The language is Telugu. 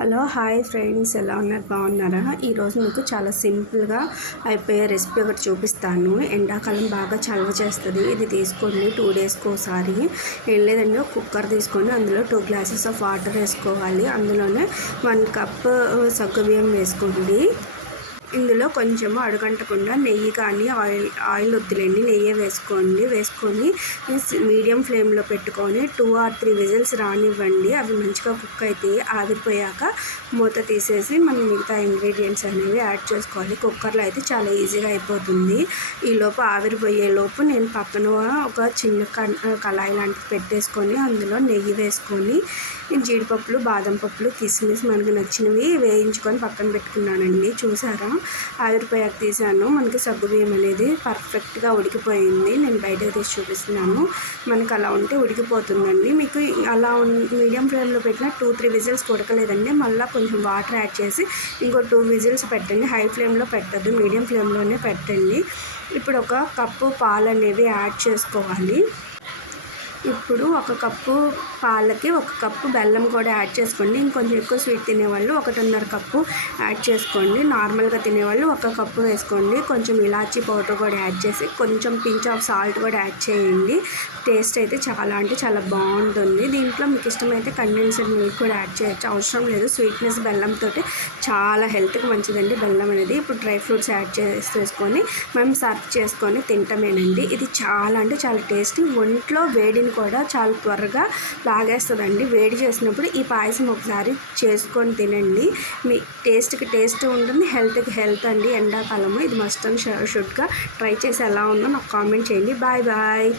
హలో హాయ్ ఫ్రెండ్స్, ఎలా ఉన్నారు? బాగున్నారా? ఈరోజు మీకు చాలా సింపుల్గా అయిపోయే రెసిపీ ఒకటి చూపిస్తాను. ఎండాకాలం బాగా చలవ చేస్తుంది. ఇది తీసుకోండి 2 డేస్కి ఒకసారి. ఏం లేదండి, ఒక కుక్కర్ తీసుకొని అందులో 2 గ్లాసెస్ ఆఫ్ వాటర్ వేసుకోవాలి. అందులోనే 1 కప్ సగ్గుబియ్యం వేసుకోండి. ఇందులో కొంచెము అడుగంటకుండా నెయ్యి కానీ ఆయిల్ వద్దులేండి, నెయ్యి వేసుకొని మీడియం ఫ్లేమ్లో పెట్టుకొని 2 or 3 విజిల్స్ రానివ్వండి. అవి మంచిగా కుక్ అయితే ఆవిరిపోయాక మూత తీసేసి మనం మిగతా ఇంగ్రీడియంట్స్ అనేవి యాడ్ చేసుకోవాలి. కుక్కర్లో అయితే చాలా ఈజీగా అయిపోతుంది. ఈలోపు ఆవిరిపోయేలోపు నేను పక్కన ఒక చిన్న కళాయి లాంటిది పెట్టేసుకొని అందులో నెయ్యి వేసుకొని జీడిపప్పులు, బాదం పప్పులు, కిస్మిస్ మనకు నచ్చినవి వేయించుకొని పక్కన పెట్టుకున్నానండి. చూసారా, ఆవిరిపోయాక తీసాను. మనకి సగ్గుబియ్యం అనేది పర్ఫెక్ట్గా ఉడికిపోయింది. నేను బయటకు తీసి చూపిస్తున్నాను. మనకు అలా ఉంటే ఉడికిపోతుందండి. మీకు అలా మీడియం ఫ్లేమ్లో పెట్టిన 2-3 విజిల్స్ ఉడకలేదండి, మళ్ళీ కొంచెం వాటర్ యాడ్ చేసి ఇంకో 2 విజిల్స్ పెట్టండి. హై ఫ్లేమ్లో పెట్టద్దు, మీడియం ఫ్లేమ్లోనే పెట్టండి. ఇప్పుడు 1 కప్పు పాలు అనేవి యాడ్ చేసుకోవాలి. ఇప్పుడు 1 కప్పు పాలకి 1 కప్పు బెల్లం కూడా యాడ్ చేసుకోండి. ఇంకొంచెం ఎక్కువ స్వీట్ తినేవాళ్ళు 1.5 కప్పు యాడ్ చేసుకోండి. నార్మల్గా తినేవాళ్ళు 1 కప్పు వేసుకోండి. కొంచెం ఇలాచీ పౌడర్ కూడా యాడ్ చేసి కొంచెం పించ్ ఆఫ్ సాల్ట్ కూడా యాడ్ చేయండి. టేస్ట్ అయితే చాలా అంటే చాలా బాగుంటుంది. దీంట్లో మీకు ఇష్టమైతే కండెన్స్డ్ మిల్క్ కూడా యాడ్ చేయొచ్చు, అవసరం లేదు. స్వీట్నెస్ బెల్లంతో చాలా హెల్త్కి మంచిదండి బెల్లం అనేది. ఇప్పుడు డ్రై ఫ్రూట్స్ యాడ్ చేసేసుకొని మనం సర్వ్ చేసుకొని తింటమేనండి. ఇది చాలా అంటే చాలా టేస్టీ. ఒంట్లో వేడిని కూడా చాలా త్వరగా లాగేస్తుందండి. వేడి చేసినప్పుడు ఈ పాయసం ఒకసారి చేసుకొని తినండి. మీ టేస్ట్కి టేస్ట్ ఉంటుంది, హెల్త్కి హెల్త్ అండి. ఎండాకాలము ఇది మస్ట్ అండ్ షుడ్గా ట్రై చేసి ఎలా ఉందో నాకు కామెంట్ చేయండి. Bye bye.